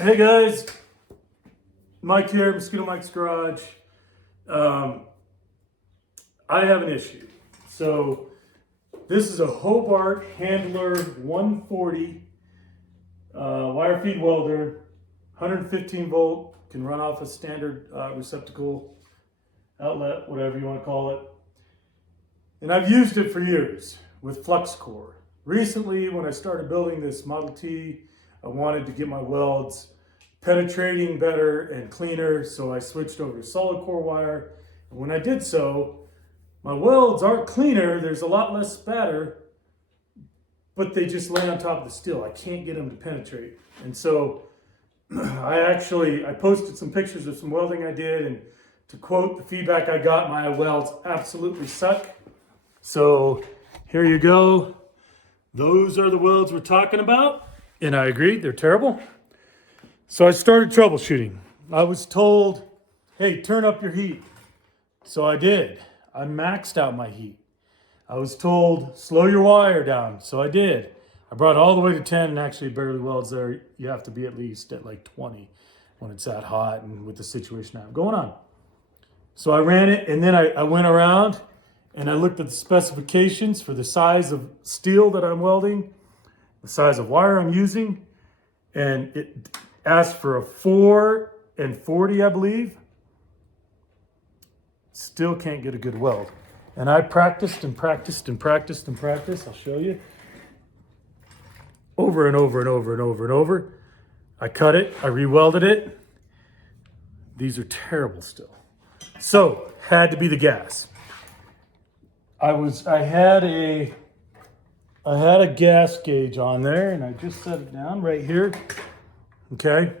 Hey guys, Mike here, Mosquito Mike's Garage. I have an issue. So this is a Hobart Handler 140 wire feed welder, 115 volt, can run off a standard receptacle, outlet, whatever you want to call it. And I've used it for years with flux core. Recently, when I started building this Model T, I wanted to get my welds penetrating better and cleaner, so I switched over to solid core wire. And when I did so, my welds aren't cleaner, there's a lot less spatter, but they just lay on top of the steel. I can't get them to penetrate. And so I posted some pictures of some welding I did, and to quote the feedback I got, my welds absolutely suck. So here you go. Those are the welds we're talking about. And I agreed, they're terrible. So I started troubleshooting. I was told, hey, turn up your heat. So I did. I maxed out my heat. I was told, slow your wire down. So I did. I brought it all the way to 10 and actually barely welds there. You have to be at least at like 20 when it's that hot and with the situation I have going on. So I ran it, and then I went around and I looked at the specifications for the size of steel that I'm welding, the size of wire I'm using, and it asked for a 4 and 40, I believe. Still can't get a good weld. And I practiced and practiced and practiced and practiced. I'll show you. Over and over and over and over and over. I cut it, I re-welded it. These are terrible still. So, had to be the gas. I had a gas gauge on there, and I just set it down right here. Okay.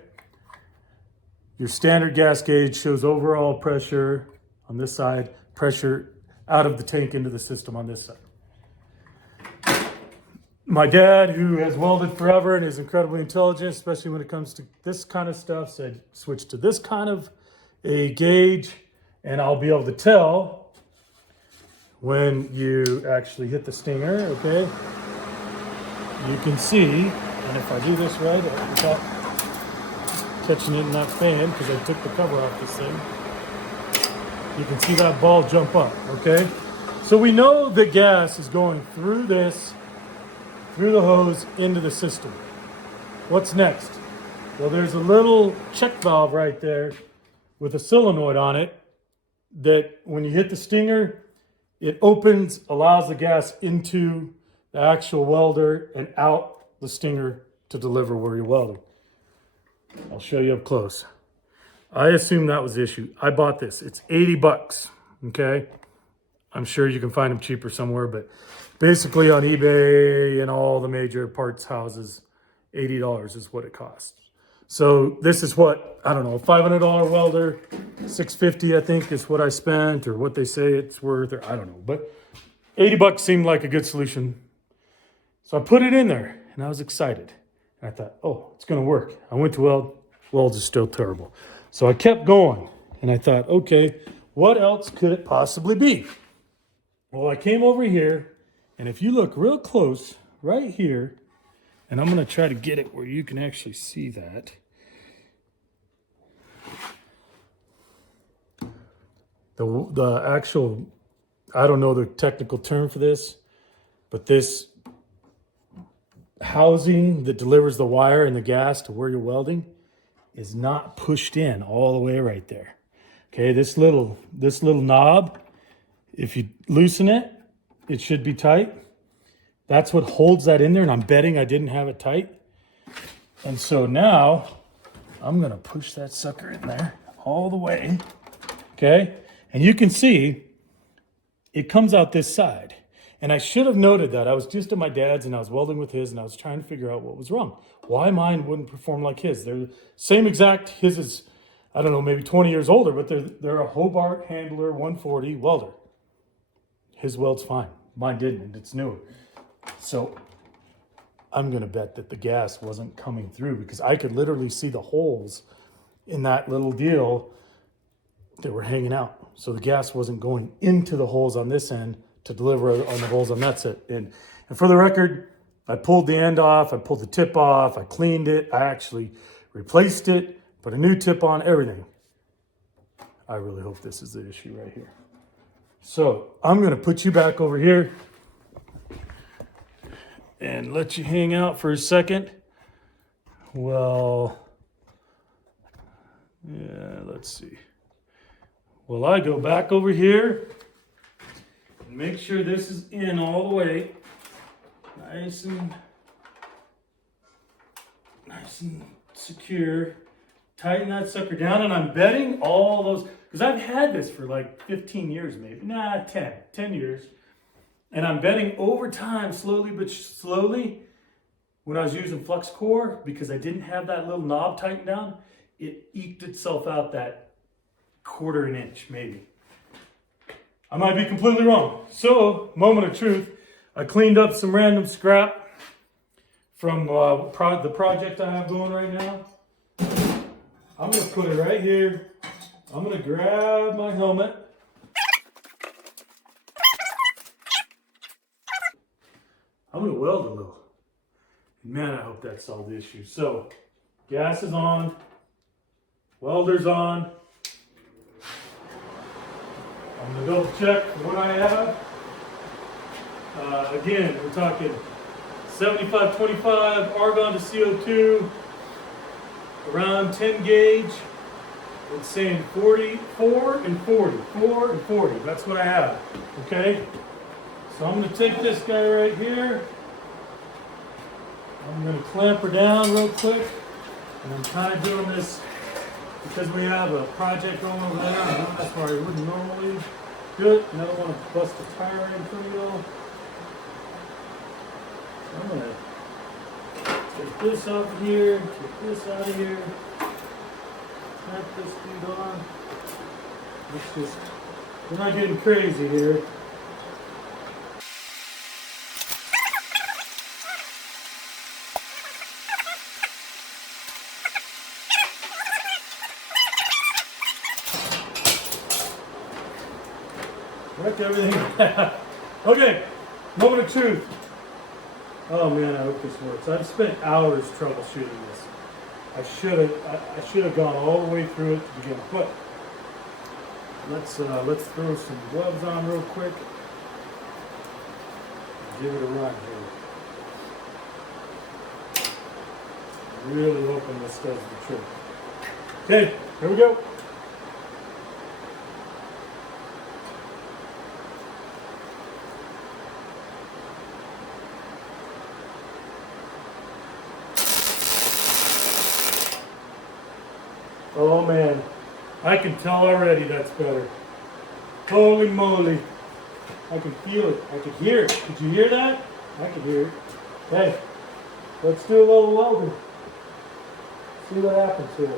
Your standard gas gauge shows overall pressure on this side, pressure out of the tank into the system on this side. My dad, who has welded forever and is incredibly intelligent, especially when it comes to this kind of stuff, said switch to this kind of a gauge, and I'll be able to tell when you actually hit the stinger. Okay. You can see, and if I do this right, without catching it in that fan, because I took the cover off this thing, you can see that ball jump up, okay? So we know the gas is going through this, through the hose, into the system. What's next? Well, there's a little check valve right there with a solenoid on it that when you hit the stinger, it opens, allows the gas into the actual welder and out the stinger to deliver where you're welding. I'll show you up close. I assume that was the issue. I bought this. It's 80 bucks, okay? I'm sure you can find them cheaper somewhere, but basically on eBay and all the major parts houses, $80 is what it costs. So this is what, I don't know, a $500 welder, $650 I think is what I spent, or what they say it's worth, or I don't know. But 80 bucks seemed like a good solution. So I put it in there, and I was excited. And I thought, oh, it's going to work. I went to weld. Welds are still terrible. So I kept going, and I thought, okay, what else could it possibly be? Well, I came over here, and if you look real close, right here, and I'm going to try to get it where you can actually see that. The actual, I don't know the technical term for this, but this housing that delivers the wire and the gas to where you're welding is not pushed in all the way right there. Okay, this little knob, if you loosen it, it should be tight. That's what holds that in there, and I'm betting I didn't have it tight. And so now I'm gonna push that sucker in there all the way, okay? And you can see it comes out this side. And I should have noted that. I was just at my dad's and I was welding with his, and I was trying to figure out what was wrong. Why mine wouldn't perform like his. They're the same exact, his is, I don't know, maybe 20 years older, but they're a Hobart Handler 140 welder. His weld's fine. Mine didn't, and it's newer. So I'm gonna bet that the gas wasn't coming through, because I could literally see the holes in that little deal that were hanging out. So the gas wasn't going into the holes on this end to deliver on the holes on that set. And for the record, I pulled the end off, I pulled the tip off, I cleaned it. I actually replaced it, put a new tip on, everything. I really hope this is the issue right here. So I'm gonna put you back over here and let you hang out for a second. Well, yeah, let's see. Well, I go back over here and make sure this is in all the way. Nice and secure. Tighten that sucker down, and I'm betting all those, because I've had this for like 15 years maybe. Nah, 10 years. And I'm betting over time, slowly but slowly, when I was using flux core, because I didn't have that little knob tightened down, it eked itself out that quarter an inch, maybe. I might be completely wrong. So, moment of truth, I cleaned up some random scrap from the project I have going right now. I'm gonna put it right here. I'm gonna grab my helmet. I'm gonna weld a little. Man, I hope that solved the issue. So, gas is on, welder's on. I'm gonna double check what I have. Again, we're talking 75-25 argon to CO2, around 10 gauge. It's saying 44 and 40, 4 and 40. That's what I have. Okay. So I'm going to take this guy right here. I'm going to clamp her down real quick. And I'm kind of doing this because we have a project going over there. That's where I wouldn't normally do it. And I don't want to bust a tire in front of y'all. So I'm going to take this off of here, take this out of here. Clamp this dude on. Let's just, we're not getting crazy here. Wreck everything. Okay, moment of truth. Oh man, I hope this works. I've spent hours troubleshooting this. I should have gone all the way through it to begin with. But let's throw some gloves on real quick. Give it a run here. Really hoping this does the trick. Okay, here we go. Oh man, I can tell already that's better. Holy moly. I can feel it. I can hear it. Did you hear that? I can hear it. Hey, let's do a little welding. See what happens here.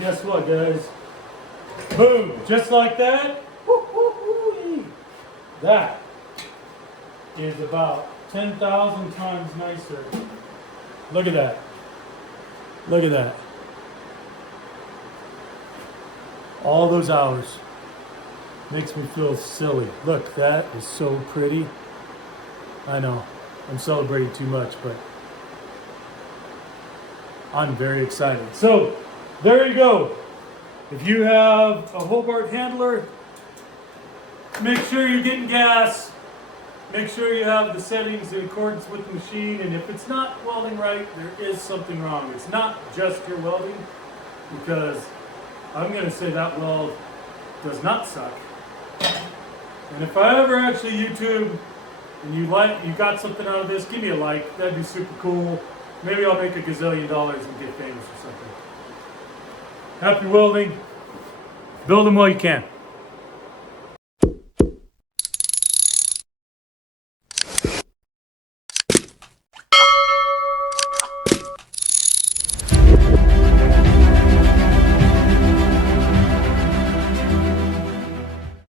Guess what, guys? Boom! Just like that. Woo-hoo-hoo-ee. That is about 10,000 times nicer. Look at that. Look at that. All those hours. Makes me feel silly. Look, that is so pretty. I know, I'm celebrating too much, but I'm very excited. So, there you go. If you have a Hobart Handler, make sure you're getting gas. Make sure you have the settings in accordance with the machine. And if it's not welding right, there is something wrong. It's not just your welding, because I'm going to say that weld does not suck. And if I ever actually YouTube and you got something out of this, give me a like. That'd be super cool. Maybe I'll make $1 gazillion and get famous or something. Happy welding. Build them while you can.